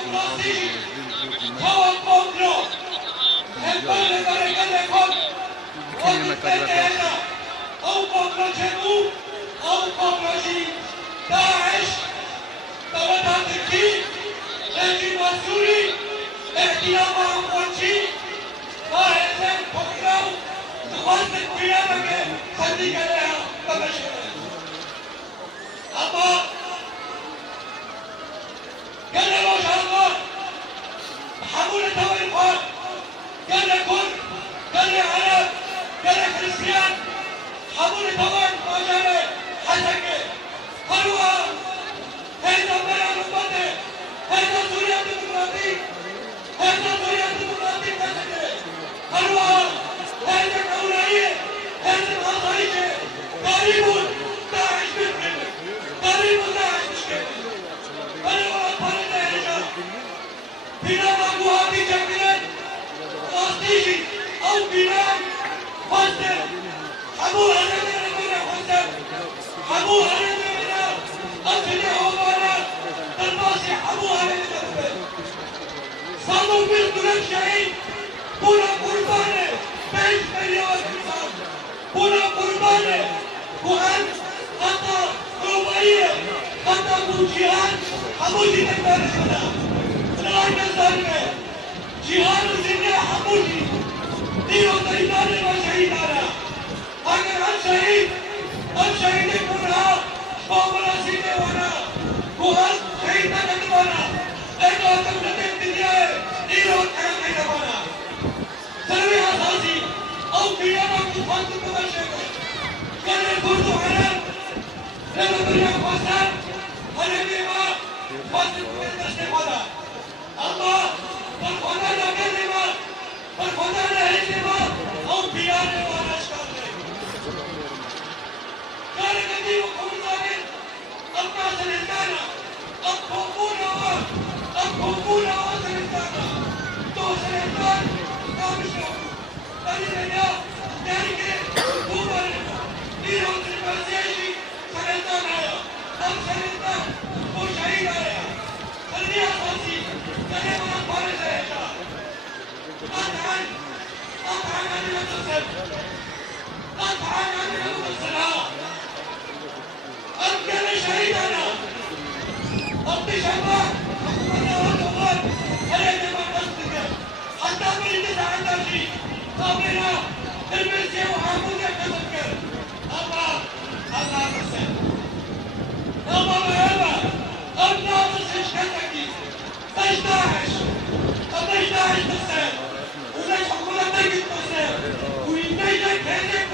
democracji koło pokro Empane barekade kon Oditendena Au pokro czemu Au pokro si Daesh Tawadan Turki Rejim Asuri Ehtilama Amwanci Faezen Pokrav Dumanlık Kıyamake Sandi Kaleha Tabeşere Ama قال له شهر حمولة وإنقاذ قال له كرد قال له عرب قال له كريستيان حمولة وإنقاذ حسكة قالوا هذا بيان أمته هذا سوريا الديمقراطية هذا سوريا الديمقراطية حسكة قالوا هذا الأولوية هذا الخصائص قريب داعش بالفعل قريب داعش بالفعل بنا مقوهاتي جميلة قاستيجي أو بنا خزن حمو هرمي ربنا خزن حمو هرمي ربنا أجل عمانا الباسي حمو هرمي ربنا صادوا بالدولة شهيد بنا قربانة 5 مليون إنسان بنا قربانة وأن خطأ ربعية خطأ بوجيهان حمو جيتك بارشنا الآن الظالمة جهاد الدنيا حمودي دينو طيبان وشهيد على أجر الشهيد الشهيد كلها بابلا سيدي وانا وهل شهيد نجدوانا لأنه تمنى الدنيا دينو تحقيد وانا سلوي أساسي أو قيامة كفان تبشر كان الكرد حرام لما بريا فاسد حرمي ما فاسد بالتشتيق وانا الله والخدا لا كلمة والخدا لا هجمة أو بيان ولا أشكال كان كثير قوم ذلك أبقى سلطانا أقومون وسلطانا تو سلطان كامشنا ألينا ذلك هو دينه الفاسيشي سلطان على أم سلطان هو شهيد عليها خليها أساسي كلمة بارزة يا شباب أطعن عن المتصل أطعن عن المتصلات أبقى شهيدنا أبقى شباب حكومتنا والأول أليس ما تصدق حتى بالنساء عندها شيء قابلنا المسيح وحاموزة تذكر الله مرسل الله مهمة الله مرسل شكتك ليش داعش؟ طب ليش داعش بالسيف؟ وليش حكومتك بالسيف؟ وينتجك هيك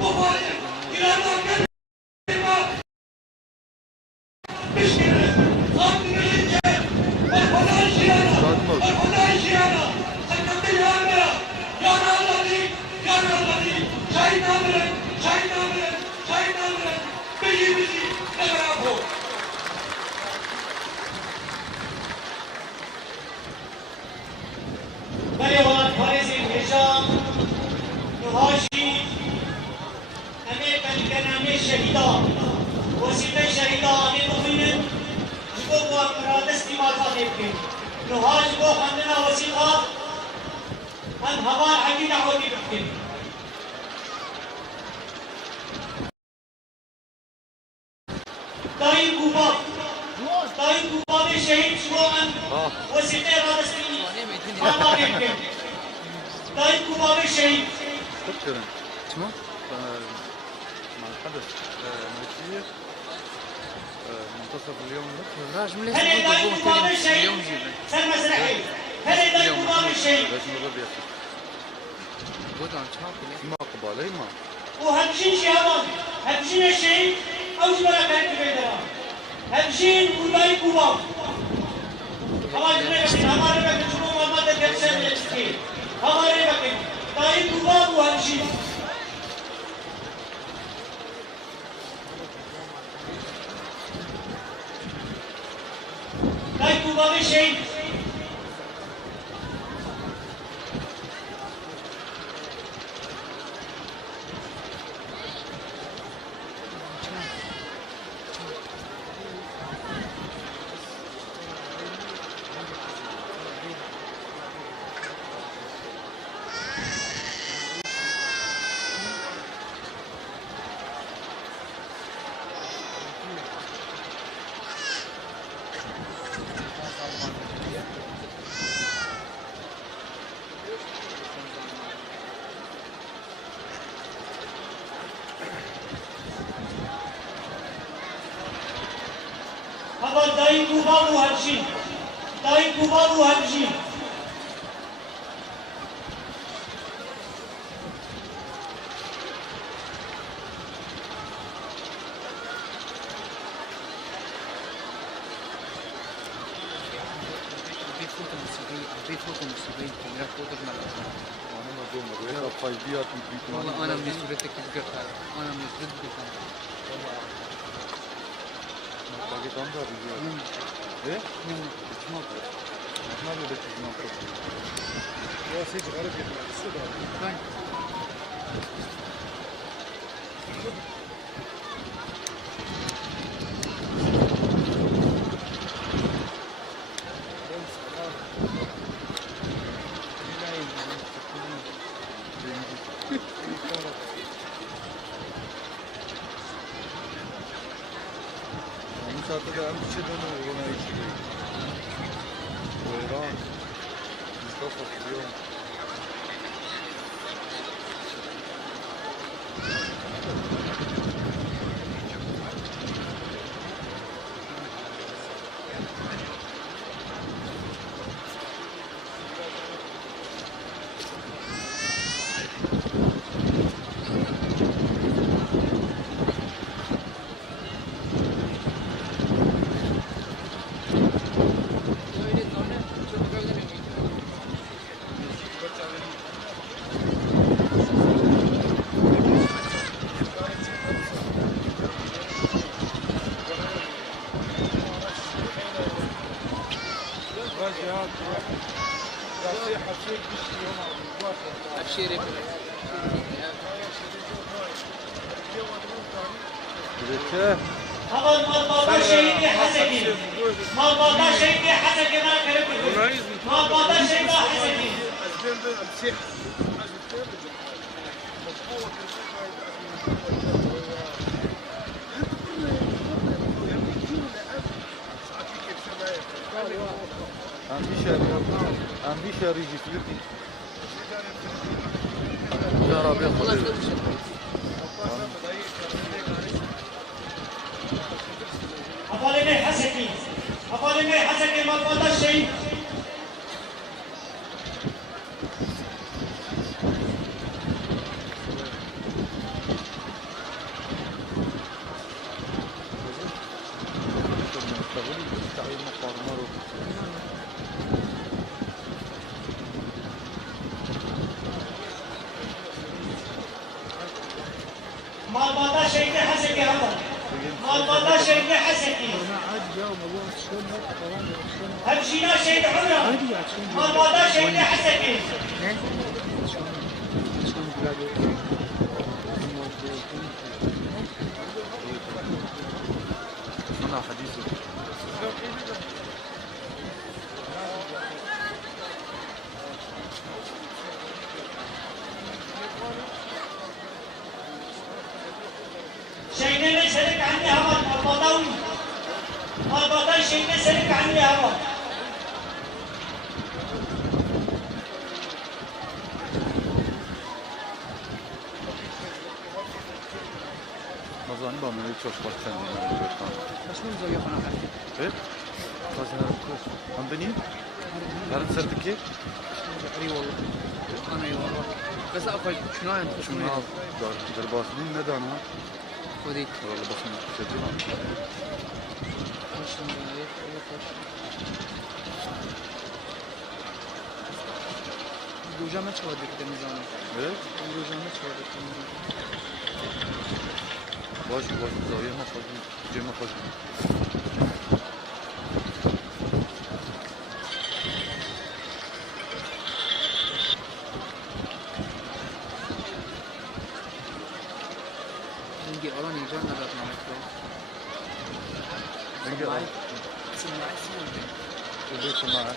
ومفارق إلى ما كلمة مشكلة صارت من الجيل والخداع الشيانة سكت الهامرة يا ناظري شاهد نامرك بيجي نغرقه بلغت فارس الهجام نهاشي أمريكا الكنامي الشهيدة وسيلة الشهيدة أمي مخيم جبوك وأمراد استماعات نبكي نهاش بو خندنا وسيقة أن هوا حقيقة عودي بكي داين كوبا شهيد شروعا وسيلة إرادة استماعات نبكي داين كوبا شهيد شكرا اسمه مع الحدث الملكية منتصف اليوم هل داين كوبا شهيد سلمى سرحي هل داين كوبا شهيد ما قبالي ما وهمشين شهوان همشين الشهيد أو جبرا كانت بيدرا همشين كوداي كوبا हमारे बच्चे शुरू मोहम्मद के से हमारे बच्चे ताई कुबा मुहर्शी ताई कुबा में शहीद كوبا وهبشين داي كوبا وهبشين والله انا من صورتك ذكرتها انا من صورتك باقي تنظر ايه؟ ما بدك تنظر يا سيدي غريب السودان مسافة أهم شيء هنا يجي وإيران مصطفى اليوم طبعا مربوطة شهيدي حسكي مربوطة شهيدي حسكي ما كربكم مربوطة شهيدي حسكي أمبيشا ريجي فلوتي يا رب ياخذ أفضل حسكي أفضل حسكي مربوطة شهيدي مربوطة شهيدي حسكي هذا مربوطة شهيدي حسكي همشينا شهيد حمرا مربوطة شهيدي حسكي أنا حديثي شيء سلك عني هوا مربوطة مربوطة شيء سلك عني هوا مزاني بعمل çok bak kendine. بس من زاوية قناة ايه؟ خلاص انا بكوش عم بني؟ هرد سرتك ايه؟ اي والله انا اي والله بس اقل شنو انت شو ناف درباس مين ندانا؟ خذي والله بس من تسجلها روجا ما تشودك دمزانه ايه؟ روجا ما تشودك باش زاوية ما فاضي جيما فاضي نجي أراني جانا ذات معك نجي سماعي معك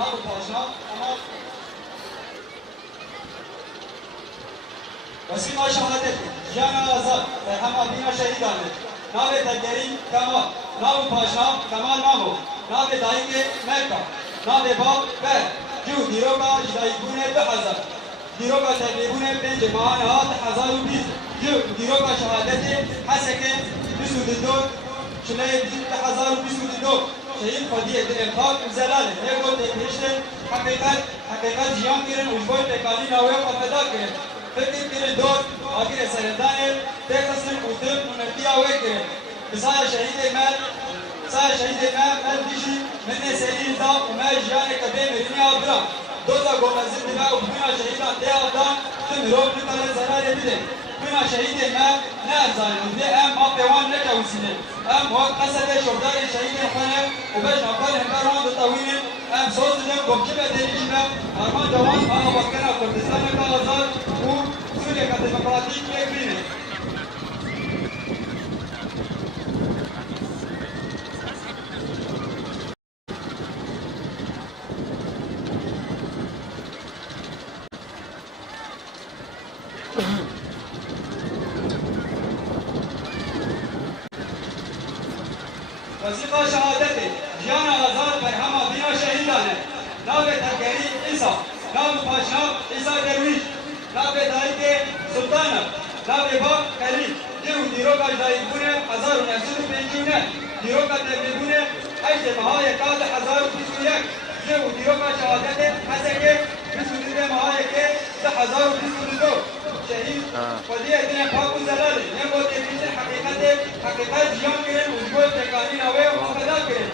نام پاشنا اما وسیقه شهادت جان آزاد در همه دینا شهیدانه نام تگری کمال نام پاشنا کمال نامو نام دایک مکا نام باب بر جو دیروگا جدایگونه 2000 دیروگا تقریبونه 5 ماهان هات 1020 جو دیروگا شهادت حسکه 22 شلای 1022 شهید خودی الانفاق زلاله نگو تکیشت حقیقت جیان کرن وجبای تکالی نوی قفدا کرن فکر کرن دور آخر سردانه تکسن قدر منفی آوه کرن بسای شهید مل دیشی من سرین دا و ما جیان کبه مرینی آبرا دوزا گومزید دبا و بنا شهیدان ده آدان تم روب نکال زراره بیده بنا شهید ما نه ارزانه و ده ام ما پیوان نکوسینه ام وقت قصد شردار شهید خانه و بجن اقبال همکاران دو طویل ام سوز دم گمچه بدنیش ما ارمان جوان آقا بکنا کردستان کا آزاد و سوریه کا دموکراتیک بکرینه وسیقه شهادت جان آزاد بر همه دینا شهیدانه نام تگری عیسی نام پاشنا عیسی درویش نام دایک سلطانه نام باب خلیل جو دیروگا جدایگونه 1950 دیروگا تبلیغونه 8 ماه 1021 جو دیروگا شهادت حسکه 22 ماه 1022 شهید خودی ادن پاک و زلاله نگو تکیش حقیقت جیان کرن وجبو تکانی نوی و مفدا کرن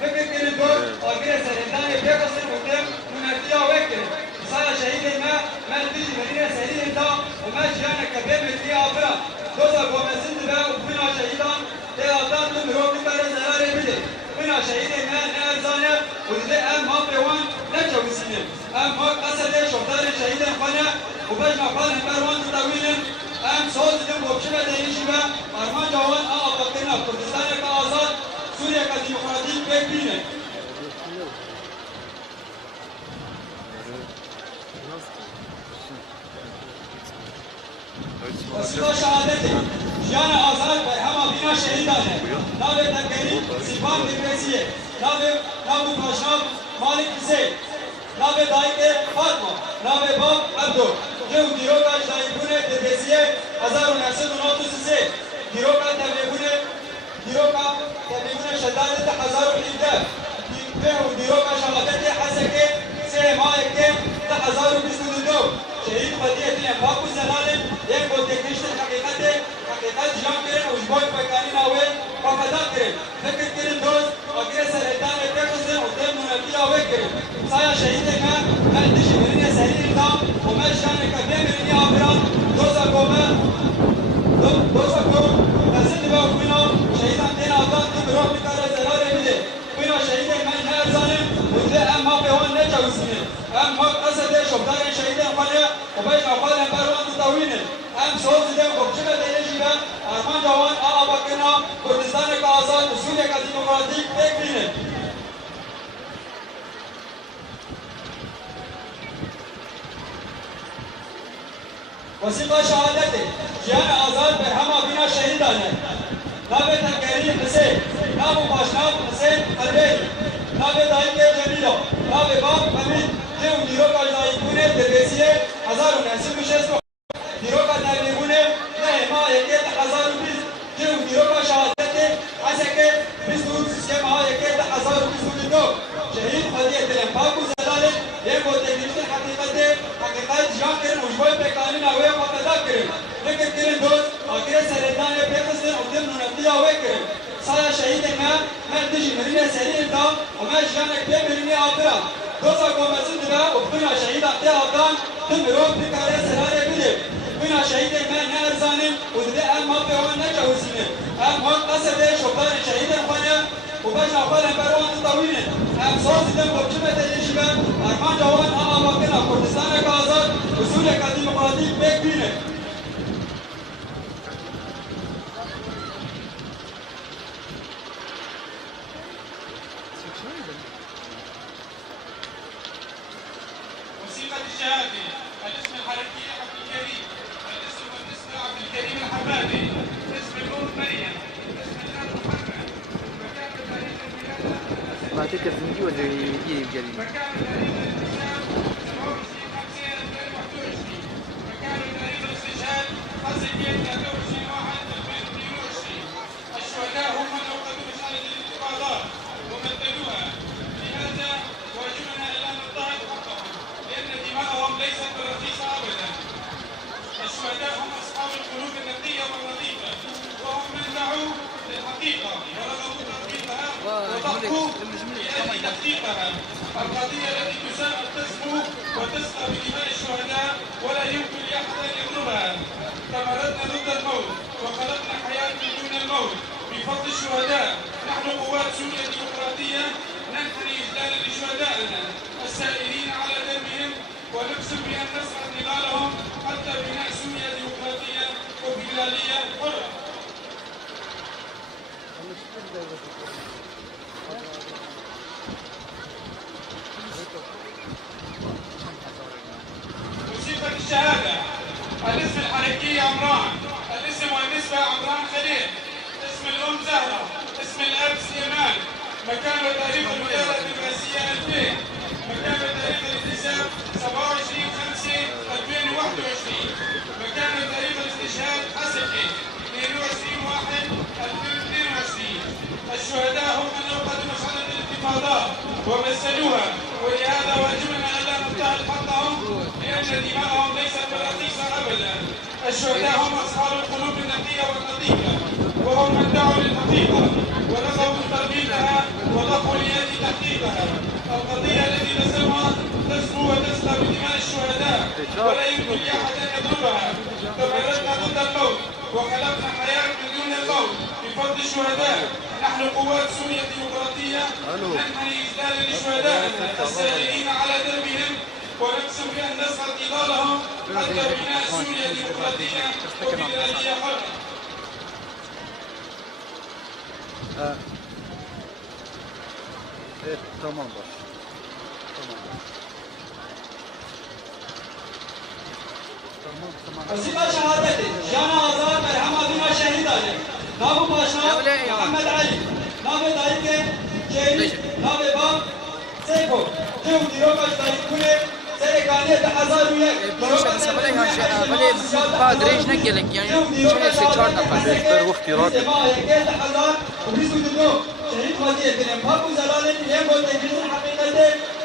فکر کرن دور آگر سرندان بیقصن مقدم منفی آوه کرن سایا شهید ما من دیجی مرین سرین دا و ما جیان کبه متری آفرا دوزا گومزند با و بنا شهیدان ده آدان تم روب نکار زلاله بیده بنا شهید ما نه ارزانه و دیده ام ما پیوان نچوسینه ام ما قصد شفتار شهیدان خانه و بجنا خال همکاروان تطویل ام سوز دم گوشه بدهیش و ارمان جوان آقا بکرنا کردستان کا آزاد سوریه کا دموکراتیک بکرینه وسیقه شهادت جان آزاد بر همه بینا شهیدانه نام تگری سیفان دپریسیه نام پاشناب مالک حسین نام دایک فاطمه نام باب عبدو جو دیروگا جدایگونه دپریسیه 1993 دیروگا تبلیغونه شدادت 1017 دیروگا شهادت حسکه 3 ماه 1022 شهید خودیت انفاق و زلاله یک با تکنیشت حقیقت جان کرن و جبای پکانی ناوه و فدا کرن فکر کرن دوست آگر سرطان تکسن و دم منفی آوه کرن سایا شهید من دیشی مرین سرین دا و من شان کبه مرینی آبران دوزا گومه نزد با بنا شهیدان تین آدان تیم روح نکار زراره بیده بنا شهید من نه ارزانم و ده اما پیوان نچوسینه ام ما قصد شفتار شهیدان خانه و بجن اقبال همکاروان تطویل ام سوز دم گمچه بدهیشی و ارمان جوان آقا بکنا کردستان کا آزاد و سوریه کا دموکراتیک بکرینه وسیقه شهادت جان آزاد بر همه بینا شهیدانه نام تگری حسین نام پاشناب حسین البیل نام دایک جمیلا نام باب حمید جو دیروگا جدایگونه دپریسیه 1960 دیروگا تبلیغونه 9 ماه 1020 جو دیروگا شهادت حسکه 23 ماه 1022 شهید خودی الانفاق و زلاله یک با تکنیشت حقیقت جان کرن وجبای پکانی نوی و مفدا کرن فکر کرن دوست آگر سرطان بیقصن و دم نفتی آوه کرن سایا شهید ما من دیجی مرین سرین دا و ما جیان کبه مرینی آفرا دوزا گومزند با و بنا شهیدان ده آدان تم روب نکار زلاله بیده بنا شهید ما نه ارزانم و دیده ام ما پیوان نچوسینه ام ما قصد شفتار شهیدان خانه و بجنا خال همکاروان تطویل ام سوز دم گمچه بدهیش و ارمان جوان آقا بکنا کردستان کا آزاد و سوریه کا دموکراتیک بکرینه وثيقة الشهادة. الاسم الحركي عبد الكريم. الاسم والنسبة عبد الكريم الحمادي. اسم الأم مريم. اسم الأب محمد. مكان تاريخ الولادة ما تكفي ولا يجي الجريمة. مكان تاريخ الاكتشاف 27/5/2021. مكان تاريخ الاستشهاد 5/23/1/2022. الشهداء هم من اوقدوا مسألة الانتفاضات ومثلوها. لهذا واجبنا الا نضطهد حقهم لان دماءهم ليست برخيصة ابدا. الشهداء هم اصحاب القلوب النقية والنظيفة وهم من دعوا للحقيقة ورغبوا تطبيقها وضحوا لأجل تحقيقها. القضية التي تسمو وتسقى بدماء الشهداء ولا يمكن لأحد أن يضربها. تمردنا ضد الموت وخلقنا حياة من دون الموت بفضل الشهداء. نحن قوات سوريا الديمقراطية ننحني إجلالا لشهدائنا السائرين على دربهم ونقسم بأن نسعى نضالهم حتى بناء سوريا ديمقراطية وفيدرالية حرة. وثيقة الشهادة. الاسم الحركي عمران. الاسم والنسبة عمران خليل. اسم الأم زهرة. اسم الأب سليمان. مكان وتاريخ الولادة الرئاسية 2000. مكان وتاريخ الاكتساب 27/5/2021. مكان وتاريخ الاستشهاد حسكي 22/1/2022. الشهداء هم من اوقدوا مسألة الانتفاضات ومثلوها ولهذا واجبنا الا نضطهد حقهم لان دماءهم ليست برخيصة ابدا. الشهداء هم اصحاب القلوب النقية والنظيفة وهم من دعوا للحقيقة ورغبوا تربيتها وضحوا لاجل تحقيقها. القضية التي تسمو وتسقى بدماء الشهداء ولا يمكن لاحد ان يضربها. تمردنا ضد الموت وخلقنا حياة من دون الموت بفضل الشهداء. نحن قوات سوريا الديمقراطية ننحني إجلالا لشهدائنا السائرين على دربهم ونقسم بأن نسعى نضالهم حتى بناء سوريا ديمقراطية وفيدرالية حرة. تمام باش. وثيقة شهادتي جانا آزاد برهم أبينا شهيدانه. نابو باشا محمد علي. نابو دايك جيري. نابو باب سيفو. جو ديروكا دايك كله سرقانية 1001. ولی پادریش نگیلک یعنی چه سی 4 نفر. بهتر واختيارات. شهيد وزير كلام بابو زلالة اليوم قلت إنجليز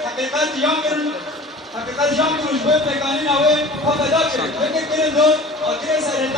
حقيقة جامعة جامعة رجبة مكانين أوي فبدأ كده. لكن كده دول أكيد سرنا.